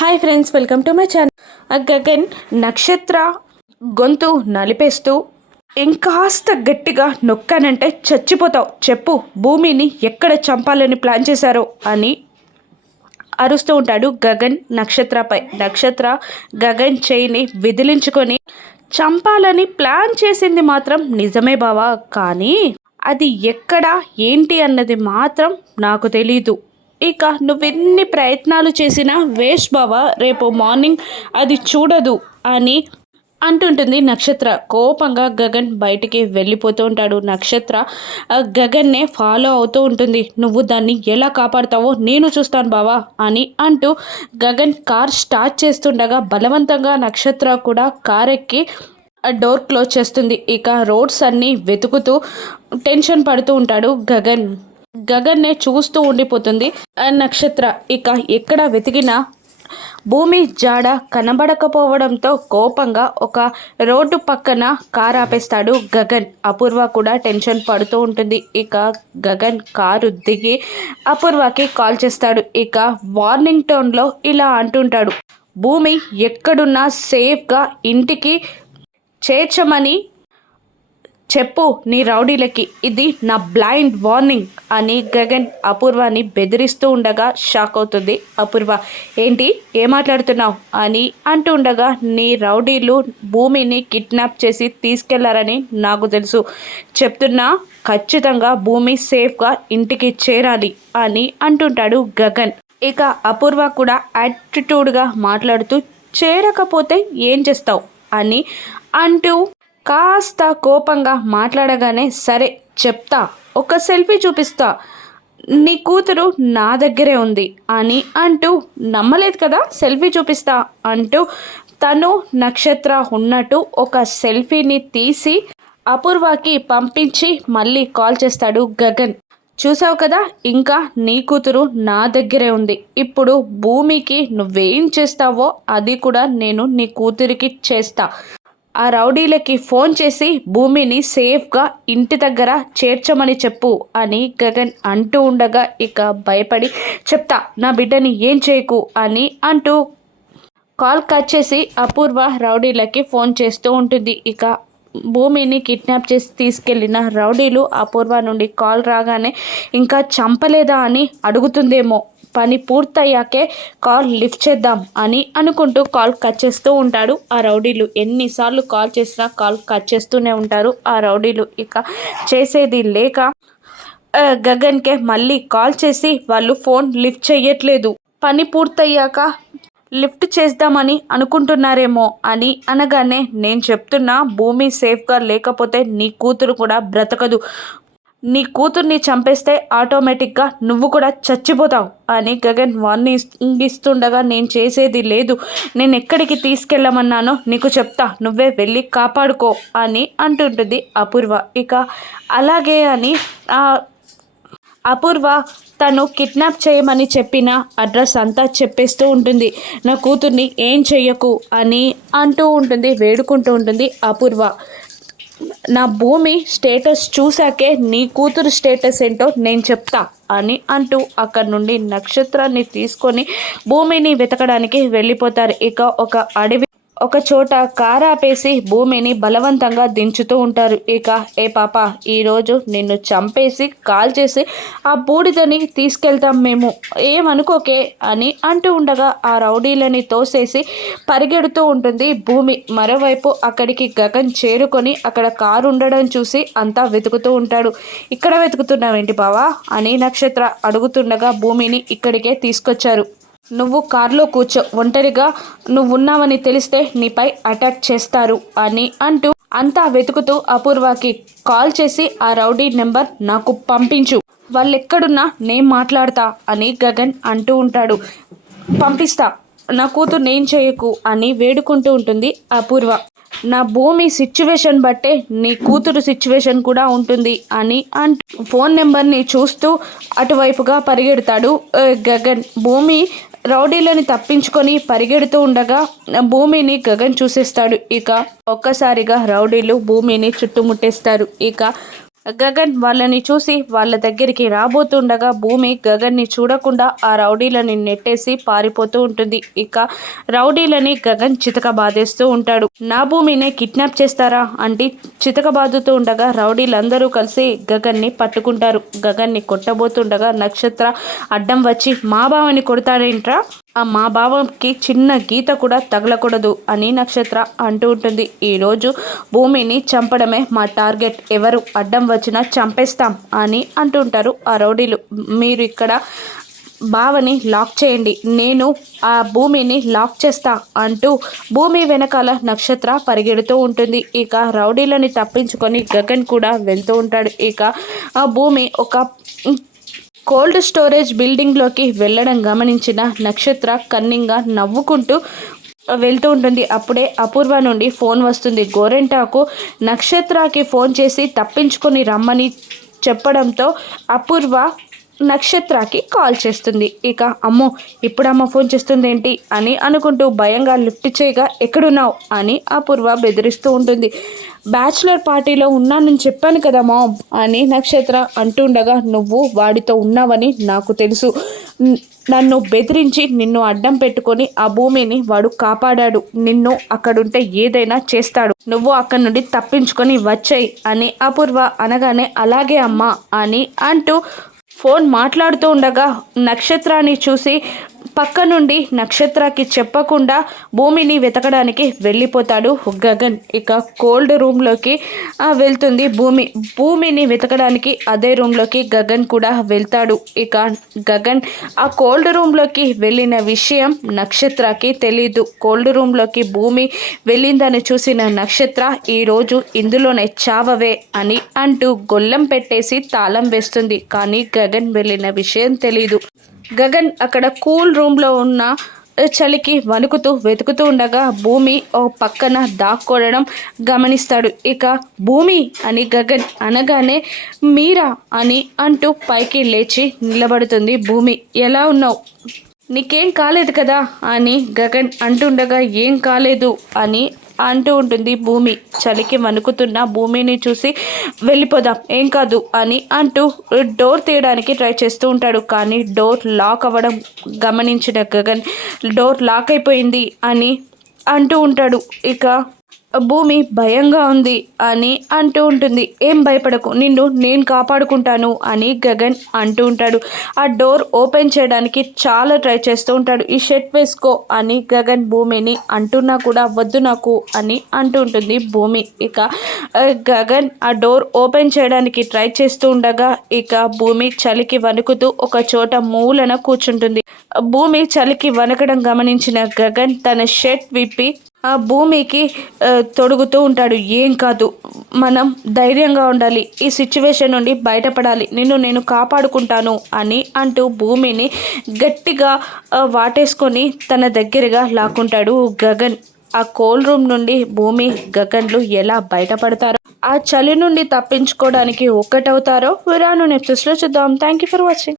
Hi friends welcome to my channel Gagan Nakshatra గొంతు నలిపేస్తూ ఇంకాస్త గట్టిగా నొక్కానంటే చచ్చిపోతావు. చెప్పు భూమిని ఎక్కడ చంపాలని ప్లాన్ చేశారో అని అరుస్తూ ఉంటాడు గగన్ నక్షత్రపై. నక్షత్ర గగన్ చేయిని విదిలించుకొని చంపాలని ప్లాన్ చేసింది మాత్రం నిజమే బావా కానీ అది ఎక్కడ ఏంటి అన్నది మాత్రం నాకు తెలీదు. ఇక నువ్వెన్ని ప్రయత్నాలు చేసినా వేష్ బావ రేపు మార్నింగ్ అది చూడదు అని అంటుంటుంది నక్షత్ర. కోపంగా గగన్ బయటికి వెళ్ళిపోతూ ఉంటాడు. నక్షత్ర గగన్నే ఫాలో అవుతూ ఉంటుంది. నువ్వు దాన్ని ఎలా కాపాడుతావో నేను చూస్తాను బావా అని అంటూ గగన్ కార్ స్టార్ట్ చేస్తుండగా బలవంతంగా నక్షత్ర కూడా కార్ ఎక్కి డోర్ క్లోజ్ చేస్తుంది. ఇక రోడ్స్ అన్నీ వెతుకుతూ టెన్షన్ పడుతూ ఉంటాడు గగన్. గగన్నే చూస్తూ ఉండిపోతుంది. ఆ నక్షత్ర ఇక ఎక్కడ వెతికినా భూమి జాడ కనబడకపోవడంతో కోపంగా ఒక రోడ్డు పక్కన కార్ ఆపేస్తాడు గగన్. అపూర్వ కూడా టెన్షన్ పడుతూ ఉంటుంది. ఇక గగన్ కారు దిగి అపూర్వకి కాల్ చేస్తాడు. ఇక వార్నింగ్ టోన్లో ఇలా అంటుంటాడు. భూమి ఎక్కడున్నా సేఫ్గా ఇంటికి చేర్చమని చెప్పు నీ రౌడీలకి. ఇది నా బ్లైండ్ వార్నింగ్ అని గగన్ అపూర్వాని బెదిరిస్తూ ఉండగా షాక్ అవుతుంది. అపూర్వ ఏంటి? ఏ మాట్లాడుతున్నావు? అని అంటూ ఉండగా నీ రౌడీలు భూమిని కిడ్నాప్ చేసి తీసుకెళ్ళారని నాకు తెలుసు. చెప్తున్నా ఖచ్చితంగా భూమి సేఫ్గా ఇంటికి చేరాలి అని అంటుంటాడు గగన్. ఇక అపూర్వ కూడా యాటిట్యూడ్గా మాట్లాడుతూ చేరకపోతే ఏం చేస్తావు? అని అంటూ కాస్త కోపంగా మాట్లాడగానే సరే చెప్తా. ఒక సెల్ఫీ చూపిస్తా. నీ కూతురు నా దగ్గరే ఉంది అని అంటూ నమ్మలేదు కదా సెల్ఫీ చూపిస్తా అంటూ తను నక్షత్ర ఉన్నట్టు ఒక సెల్ఫీని తీసి అపూర్వకి పంపించి మళ్ళీ కాల్ చేస్తాడు గగన్. చూసావు కదా ఇంకా నీ కూతురు నా దగ్గరే ఉంది. ఇప్పుడు భూమికి నువ్వేం చేస్తావో అది కూడా నేను నీ కూతురికి చేస్తా. ఆ రౌడీలకి ఫోన్ చేసి భూమిని సేఫ్గా ఇంటి దగ్గర చేర్చమని చెప్పు అని గగన్ అంటూ ఉండగా ఇక భయపడి చెప్తా నా బిడ్డని ఏం చేయకు అని అంటూ కాల్ కట్ చేసి అపూర్వ రౌడీలకి ఫోన్ చేస్తూ ఉంటుంది. ఇక భూమిని కిడ్నాప్ చేసి తీసుకెళ్ళిన రౌడీలు అపూర్వ నుండి కాల్ రాగానే ఇంకా చంపలేదా అని అడుగుతుందేమో. పని పూర్తయ్యాకే కాల్ లిఫ్ట్ చేద్దాం అని అనుకుంటూ కాల్ కట్ చేస్తూ ఉంటాడు. ఆ రౌడీలు ఎన్నిసార్లు కాల్ చేసినా కాల్ కట్ చేస్తూనే ఉంటారు. ఆ రౌడీలు ఇక చేసేది లేక గగన్కే మళ్ళీ కాల్ చేసి వాళ్ళు ఫోన్ లిఫ్ట్ చేయట్లేదు పని పూర్తయ్యాక లిఫ్ట్ చేద్దామని అనుకుంటున్నారేమో అని అనగానే నేను చెప్తున్నా భూమి సేఫ్గా లేకపోతే నీ కూతురు కూడా బ్రతకదు. నీ కూతుర్ని చంపేస్తే ఆటోమేటిక్గా నువ్వు కూడా చచ్చిపోతావు అని గగన్ వార్నింగ్ ఇస్తుండగా నేను చేసేది లేదు. నేను ఎక్కడికి తీసుకెళ్ళమన్నానో నీకు చెప్తా. నువ్వే వెళ్ళి కాపాడుకో అని అంటుంటుంది అపూర్వ. ఇక అలాగే అని అపూర్వ తను కిడ్నాప్ చేయమని చెప్పిన అడ్రస్ అంతా చెప్పేస్తూ ఉంటుంది. నా కూతుర్ని ఏం చెయ్యకు అని అంటూ ఉంటుంది వేడుకుంటూ ఉంటుంది అపూర్వ. నా భూమి స్టేటస్ చూశాకే నీ కూతురు స్టేటస్ ఏంటో నేను చెప్తా అని అంటూ అక్కడ నుండి నక్షత్రాన్ని తీసుకొని భూమిని వెతకడానికి వెళ్ళిపోతారు. ఇక ఒక అడవి ఒక చోట కారాపేసి భూమిని బలవంతంగా దించుతూ ఉంటారు. ఇక ఏ పాప ఈరోజు నిన్ను చంపేసి కాల్ చేసి ఆ బూడిదని తీసుకెళ్తాం మేము. ఏమనుకోకే? అని అంటూ ఉండగా ఆ రౌడీలని తోసేసి పరిగెడుతూ ఉంటుంది భూమి. మరోవైపు అక్కడికి గగన్ చేరుకొని అక్కడ కారు ఉండడం చూసి అంతా వెతుకుతూ ఉంటాడు. ఇక్కడ వెతుకుతున్నావేంటి బావా? అని నక్షత్ర అడుగుతుండగా భూమిని ఇక్కడికే తీసుకొచ్చారు. నువ్వు కారులో కూర్చో. ఒంటరిగా నువ్వు ఉన్నావని తెలిస్తే నీపై అటాక్ చేస్తారు అని అంటూ అంతా వెతుకుతూ అపూర్వకి కాల్ చేసి ఆ రౌడీ నెంబర్ నాకు పంపించు. వాళ్ళు ఎక్కడున్నా నేను మాట్లాడతా అని గగన్ అంటూ ఉంటాడు. పంపిస్తా. నా కూతురు నేను చేయకు అని వేడుకుంటూ ఉంటుంది అపూర్వ. నా భూమి సిచ్యువేషన్ బట్టే నీ కూతురు సిచ్యువేషన్ కూడా ఉంటుంది అని అంటూ ఫోన్ నెంబర్ని చూస్తూ అటువైపుగా పరిగెడతాడు గగన్ భూమి రౌడీలని తప్పించుకొని పరిగెడుతూ ఉండగా భూమిని గగన్ చూసేస్తాడు. ఇక ఒక్కసారిగా రౌడీలు భూమిని చుట్టుముట్టేస్తారు. ఇక గగన్ వాళ్ళని చూసి వాళ్ళ దగ్గరికి రాబోతుండగా భూమి గగన్ని చూడకుండా ఆ రౌడీలని నెట్టేసి పారిపోతూ ఉంటుంది. ఇక రౌడీలని గగన్ చితక బాధేస్తూ ఉంటాడు. నా భూమినే కిడ్నాప్ చేస్తారా? అంటే చితక బాదుతూ ఉండగా రౌడీలందరూ కలిసి గగన్ని పట్టుకుంటారు. గగన్ని కొట్టబోతుండగా నక్షత్ర అడ్డం వచ్చి మా బావని కొడతాడేంట్రా? మా బావకి చిన్న గీత కూడా తగలకూడదు అని నక్షత్ర అంటూ ఉంటుంది. ఈరోజు భూమిని చంపడమే మా టార్గెట్. ఎవరు అడ్డం వచ్చినా చంపేస్తాం అని అంటుంటారు ఆ రౌడీలు. మీరు ఇక్కడ బావని లాక్ చేయండి. నేను ఆ భూమిని లాక్ చేస్తా అంటూ భూమి వెనకాల నక్షత్ర పరిగెడుతూ ఉంటుంది. ఇక రౌడీలని తప్పించుకొని గగన్ కూడా వెళ్తూ ఉంటాడు. ఇక ఆ భూమి ఒక కోల్డ్ స్టోరేజ్ బిల్డింగ్లోకి వెళ్ళడం గమనించిన నక్షత్ర కన్నింగా నవ్వుకుంటూ వెళ్తూ ఉంటుంది. అప్పుడే అపూర్వ నుండి ఫోన్ వస్తుంది. గోరెంటాకు నక్షత్రకి ఫోన్ చేసి తప్పించుకొని రమ్మని చెప్పడంతో అపూర్వ నక్షత్రకి కాల్ చేస్తుంది. ఇక అమ్మో ఇప్పుడు అమ్మ ఫోన్ చేస్తుంది ఏంటి అని అనుకుంటూ భయంగా లిఫ్ట్ చేయగా ఎక్కడున్నావు? అని అపూర్వ బెదిరిస్తూ ఉంటుంది. బ్యాచులర్ పార్టీలో ఉన్నానని చెప్పాను కదా మామ్ అని నక్షత్ర అంటుండగా నువ్వు వాడితో ఉన్నావని నాకు తెలుసు. నన్ను బెదిరించి నిన్ను అడ్డం పెట్టుకొని ఆ భూమిని వాడు కాపాడాడు. నిన్ను అక్కడుంటే ఏదైనా చేస్తాడు. నువ్వు అక్కడి నుండి తప్పించుకొని వచ్చాయి అని అపూర్వ అనగానే అలాగే అమ్మా అని అంటూ ఫోన్ మాట్లాడుతూ ఉండగా నక్షత్రాన్ని చూసి పక్క నుండి నక్షత్రకి చెప్పకుండా భూమిని వెతకడానికి వెళ్ళిపోతాడు గగన్. ఇక కోల్డ్ రూమ్లోకి వెళ్తుంది భూమి. భూమిని వెతకడానికి అదే రూమ్లోకి గగన్ కూడా వెళ్తాడు. ఇక గగన్ ఆ కోల్డ్ రూమ్లోకి వెళ్ళిన విషయం నక్షత్రకి తెలీదు. కోల్డ్ రూమ్లోకి భూమి వెళ్ళిందని చూసిన నక్షత్ర ఈరోజు ఇందులోనే చావవే అని అంటూ గొల్లం పెట్టేసి తాళం వేస్తుంది. కానీ గగన్ వెళ్ళిన విషయం తెలీదు. గగన్ అక్కడ కూల్ రూమ్లో ఉన్న చలికి వణుకుతూ వెతుకుతూ ఉండగా భూమి ఓ పక్కన దాక్కోవడం గమనిస్తాడు. ఇక భూమి అని గగన్ అనగానే మీరా అని అంటూ పైకి లేచి నిలబడుతుంది భూమి. ఎలా ఉన్నావు? నీకేం కాలేదు కదా అని గగన్ అంటుండగా ఏం కాలేదు అని అంటూ ఉంటుంది భూమి చలికి వణుకుతున్న భూమిని చూసి వెళ్ళిపోదాం ఏం కాదు అని అంటూ డోర్ తీయడానికి ట్రై చేస్తూ ఉంటాడు. కానీ డోర్ లాక్ అవ్వడం గమనించిన గగన్ డోర్ లాక్ అయిపోయింది అని అంటూ ఉంటాడు. ఇక భూమి భయంగా ఉంది అని అంటూ ఉంటుంది. ఏం భయపడకు నిన్ను నేను కాపాడుకుంటాను అని గగన్ అంటూ ఉంటాడు. ఆ డోర్ ఓపెన్ చేయడానికి చాలా ట్రై చేస్తూ ఉంటాడు. ఈ షర్ట్ వేసుకో అని గగన్ భూమిని అంటున్నా కూడా వద్దు నాకు అని అంటూ ఉంటుంది భూమి. ఇక గగన్ ఆ డోర్ ఓపెన్ చేయడానికి ట్రై చేస్తూ ఉండగా ఇక భూమి చలికి వణుకుతూ ఒక చోట మూలన కూర్చుంటుంది. భూమి చలికి వణకడం గమనించిన గగన్ తన షర్ట్ విప్పి ఆ భూమికి తొడుగుతూ ఉంటాడు. ఏం కాదు. మనం ధైర్యంగా ఉండాలి. ఈ సిచ్యువేషన్ నుండి బయటపడాలి. నిన్ను నేను కాపాడుకుంటాను అని అంటూ భూమిని గట్టిగా వాటేసుకొని తన దగ్గరగా లాక్కుంటాడు గగన్. ఆ కోల్ రూమ్ నుండి భూమి గగన్లు ఎలా బయటపడతారో ఆ చలి నుండి తప్పించుకోవడానికి ఒక్కటవుతారో విరాను నెప్సెస్లో చూద్దాం. Thank you for watching